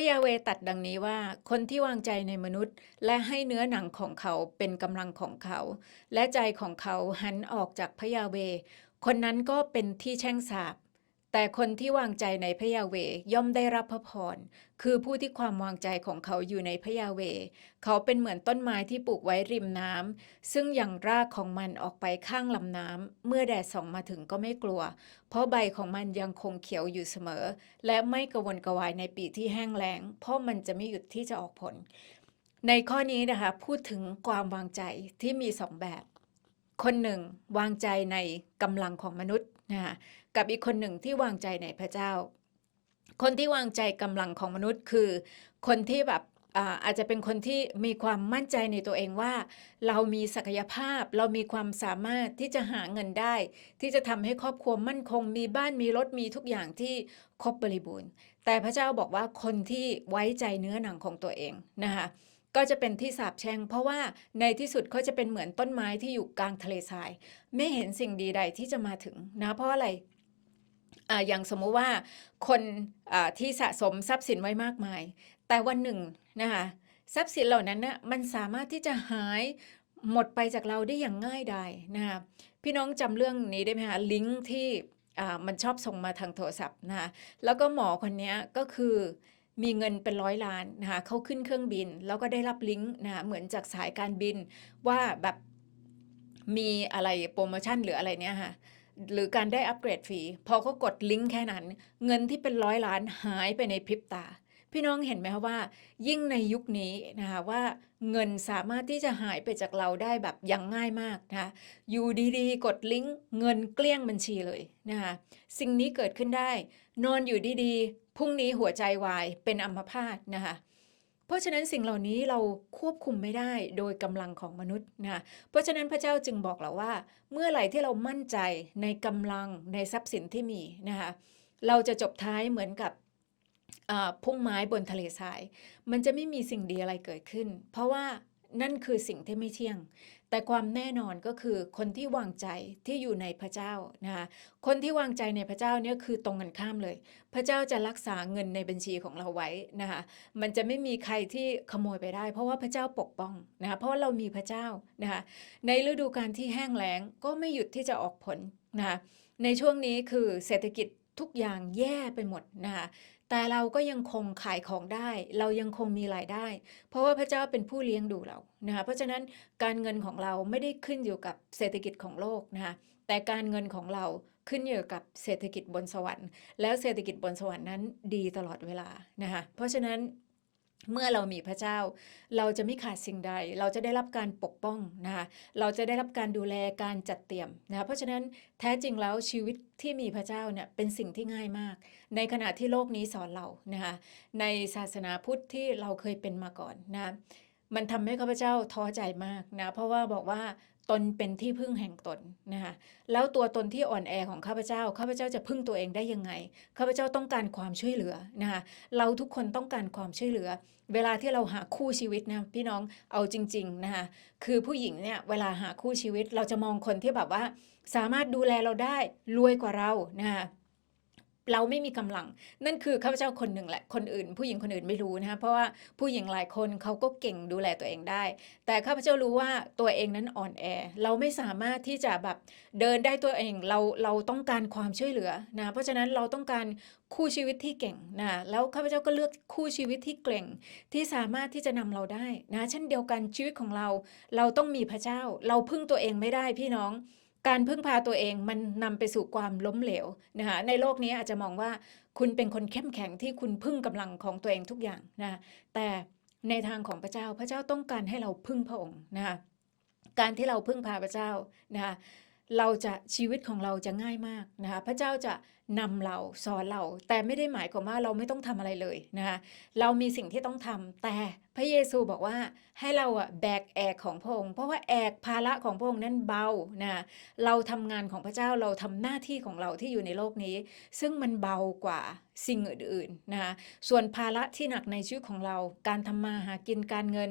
ระยาเวตัดดังนี้ว่า คนที่วางใจในมนุษย์ และให้เนื้อหนังของเขาเป็นกำลังของเขา และใจของเขาหันออกจากพระยาเว คนนั้นก็เป็นที่แช่งสาป แต่คนที่วางใจในพระยาเวย่อมได้รับพระพร คือผู้ที่ความวางใจของเขาอยู่ในพระยาเว เขาเป็นเหมือนต้นไม้ที่ปลูกไว้ริมน้ำ ซึ่งยังรากของมันออกไปข้างลำน้ำ เมื่อแดดส่องมาถึงก็ไม่กลัว เพราะใบของมันยังคงเขียวอยู่เสมอ และไม่กระวนกระวายในปีที่แห้งแล้ง เพราะมันจะไม่หยุดที่จะออกผล ในข้อนี้นะคะพูดถึงความวางใจที่มีสองแบบ คนหนึ่งวางใจในกำลังของมนุษย์นะคะ กับอีกคนหนึ่งที่วางใจในพระเจ้า คนที่วางใจกำลังของมนุษย์คือ คนที่แบบอาจจะเป็นคนที่มีความมั่นใจในตัวเองว่า เรามีศักยภาพเรามีความสามารถที่จะหาเงินได้ ที่จะทำให้ครอบครัวมั่นคง มีบ้านมีรถมีทุกอย่างที่ครบบริบูรณ์ แต่พระเจ้าบอกว่าคนที่ไว้ใจเนื้อหนังของตัวเองนะคะก็จะเป็นที่สาปแช่งเพราะว่าในที่สุดเขาจะเป็นเหมือนต้นไม้ที่อยู่กลางทะเลทราย ไม่เห็นสิ่งดีใดที่จะมาถึงนะเพราะอะไร อย่างสมมุติว่าคนที่สะสมทรัพย์สินไว้มากมาย แต่วันหนึ่งนะคะทรัพย์สินเหล่านั้นนะมันสามารถที่จะหายหมดไปจากเราได้อย่างง่ายดายนะคะพี่น้องจำเรื่องนี้ได้ไหมคะลิงก์ที่มันชอบส่งมาทางโทรศัพท์นะคะแล้วก็หมอคนนี้ก็คือมีเงินเป็นร้อยล้านนะคะเขาขึ้นเครื่องบิน แล้วก็ได้รับลิงก์นะคะเหมือนจากสายการบินว่าแบบมีอะไรโปรโมชั่นหรืออะไรเนี่ยค่ะ หรือการได้อัปเกรดฟรีพอเขากดลิงก์แค่นั้น เงินที่เป็นร้อยล้านหายไปในพริบตา พี่น้องเห็นไหมคะว่า ยิ่งในยุคนี้นะคะว่าเงินสามารถที่จะหายไปจากเราได้แบบอย่างง่ายมากนะคะอยู่ดีๆ กดลิงก์เงินเกลี้ยงบัญชีเลยนะคะสิ่งนี้เกิดขึ้นได้ นอนอยู่ดีๆพรุ่งนี้หัวใจวายเป็นอัมพาตนะคะ เพราะฉะนั้นสิ่งเหล่านี้เราควบคุมไม่ได้โดยกำลังของมนุษย์นะเพราะฉะนั้นพระเจ้าจึงบอกเราว่า เมื่อไหร่ที่เรามั่นใจในกำลังในทรัพย์สินที่มีนะคะเราจะจบท้ายเหมือนกับพุ่มไม้บนทะเลทราย มันจะไม่มีสิ่งดีอะไรเกิดขึ้น เพราะว่า นั่นคือสิ่งที่ไม่เที่ยง แต่ความแน่นอนก็คือคนที่วางใจที่อยู่ในพระเจ้านะคะคนที่วางใจในพระเจ้าเนี่ยคือตรงกันข้ามเลย พระเจ้าจะรักษาเงินในบัญชีของเราไว้นะคะมันจะไม่มีใครที่ขโมยไปได้ เพราะว่าพระเจ้าปกป้องนะคะเพราะว่าเรามีพระเจ้านะคะในฤดูกาลที่แห้งแล้งก็ไม่หยุดที่จะออกผลนะคะในช่วงนี้คือเศรษฐกิจทุกอย่างแย่ไปหมดนะคะ แต่เราก็ยังคงขายของได้ เรายังคงมีรายได้ เพราะว่าพระเจ้าเป็นผู้เลี้ยงดูเรานะคะเพราะฉะนั้นการเงินของเราไม่ได้ขึ้นอยู่กับเศรษฐกิจของโลกนะคะแต่การเงินของเราขึ้นอยู่กับเศรษฐกิจบนสวรรค์ แล้วเศรษฐกิจบนสวรรค์นั้นดีตลอดเวลานะคะเพราะฉะนั้น เมื่อเรามีพระเจ้า เราจะไม่ขาดสิ่งใด เราจะได้รับการปกป้องนะคะเราจะได้รับการดูแลการจัดเตรียมนะคะเพราะฉะนั้นแท้จริงแล้วชีวิตที่มีพระเจ้าเนี่ยเป็นสิ่งที่ง่ายมาก ในขณะที่โลกนี้สอนเรานะคะในศาสนาพุทธที่เราเคยเป็นมาก่อนนะมันทำให้ข้าพเจ้าท้อใจมากนะเพราะว่าบอกว่า ตนเป็นที่พึ่งแห่งตนนะคะแล้วตัวตนที่อ่อนแอของข้าพเจ้าข้าพเจ้าจะพึ่งตัวเองได้ยังไงข้าพเจ้าต้องการความช่วยเหลือนะคะเราทุกคนต้องการความช่วยเหลือ เวลาที่เราหาคู่ชีวิตนะพี่น้องเอาจริงๆนะคะคือผู้หญิงเนี่ยเวลาหาคู่ชีวิตเราจะมองคนที่แบบว่า สามารถดูแลเราได้รวยกว่าเรานะคะ เราไม่มีกำลัง นั่นคือข้าพเจ้าคนหนึ่งแหละคนอื่น ผู้หญิงคนอื่นไม่รู้นะคะเพราะว่าผู้หญิงหลายคนเขาก็เก่งดูแลตัวเองได้ แต่ข้าพเจ้ารู้ว่าตัวเองนั้นอ่อนแอ เราไม่สามารถที่จะแบบเดินได้ตัวเองเราเราต้องการความช่วยเหลือนะเพราะฉะนั้นเราต้องการคู่ชีวิตที่เก่งนะแล้วข้าพเจ้าก็เลือกคู่ชีวิตที่เก่งที่สามารถที่จะนำเราได้นะเช่นเดียวกันชีวิตของเรา เราต้องมีพระเจ้า เราพึ่งตัวเองไม่ได้พี่น้อง การพึ่งพาตัวเองมันนำไปสู่ความล้มเหลวนะคะในโลกนี้อาจจะมองว่าคุณเป็นคนเข้มแข็งที่คุณพึ่งกำลังของตัวเองทุกอย่างนะแต่ในทางของพระเจ้าพระเจ้าต้องการให้เราพึ่งพระองค์นะคะการที่เราพึ่งพาพระเจ้านะคะ เราจะชีวิตของเราจะง่ายมากนะคะพระเจ้าจะนำเราสอนเรา แต่ไม่ได้หมายความว่าเราไม่ต้องทำอะไรเลยนะคะเรามีสิ่งที่ต้องทำแต่พระเยซูบอกว่าให้เราอะแบกแอกของพระองค์เพราะว่าแอกภาระของพระองค์นั้นเบานะเราทำงานของพระเจ้าเราทำหน้าที่ของเราที่อยู่ในโลกนี้ ซึ่งมันเบากว่าสิ่งอื่นๆนะคะส่วนภาระที่หนักในชีวิตของเรา การทำมาหากินการเงิน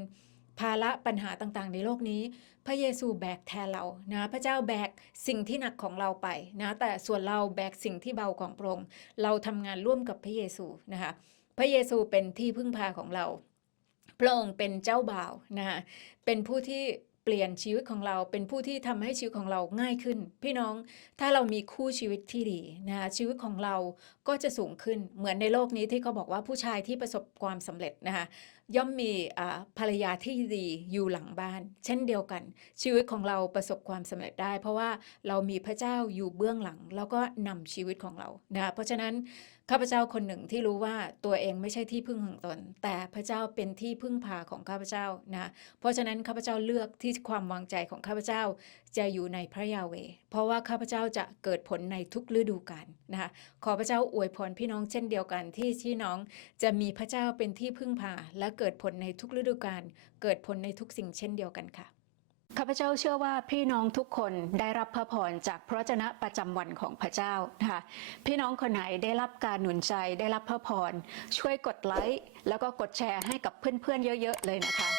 ภาระปัญหาต่างๆ ในโลกนี้ พระเยซูแบกแทนเรานะพระเจ้าแบกสิ่งที่หนักของเราไปนะแต่ส่วนเราแบกสิ่งที่เบาของพระองค์เราทำงานร่วมกับพระเยซูนะคะพระเยซูเป็นที่พึ่งพาของเรา พระองค์เป็นเจ้าบ่าวนะคะเป็นผู้ที่เปลี่ยนชีวิตของเราเป็นผู้ที่ทำให้ชีวิตของเราง่ายขึ้น พี่น้องถ้าเรามีคู่ชีวิตที่ดีนะคะชีวิตของเราก็จะสูงขึ้นเหมือนในโลกนี้ที่เขาบอกว่าผู้ชายที่ประสบความสำเร็จนะคะ ย่อมมีภรรยาที่ดีอยู่หลังบ้าน เช่นเดียวกัน ชีวิตของเราประสบความสำเร็จได้ เพราะว่าเรามีพระเจ้าอยู่เบื้องหลัง แล้วก็นำชีวิตของเรานะเพราะฉะนั้นข้าพเจ้าคนหนึ่งที่รู้ว่าตัวเองไม่ใช่ที่พึ่งของตน แต่พระเจ้าเป็นที่พึ่งพาของข้าพเจ้านะเพราะฉะนั้นข้าพเจ้าเลือกที่ความวางใจของข้าพเจ้าจะอยู่ในพระยาเว เพราะว่าข้าพเจ้าจะเกิดผลในทุกฤดูกาลนะคะ ขอพระเจ้าอวยพรพี่น้องเช่นเดียวกันที่ที่น้องจะมีพระเจ้าเป็นที่พึ่งพา และเกิดผลในทุกฤดูกาล เกิดผลในทุกสิ่งเช่นเดียวกันค่ะ ข้าพเจ้าเชื่อว่าพี่น้องทุกคนได้รับพระพรจากพระวจนะประจำวันของพระเจ้านะคะ พี่น้องคนไหนได้รับการหนุนใจได้รับพระพรช่วยกดไลค์แล้วก็กดแชร์ให้กับเพื่อนๆเยอะ ๆ เลยนะคะ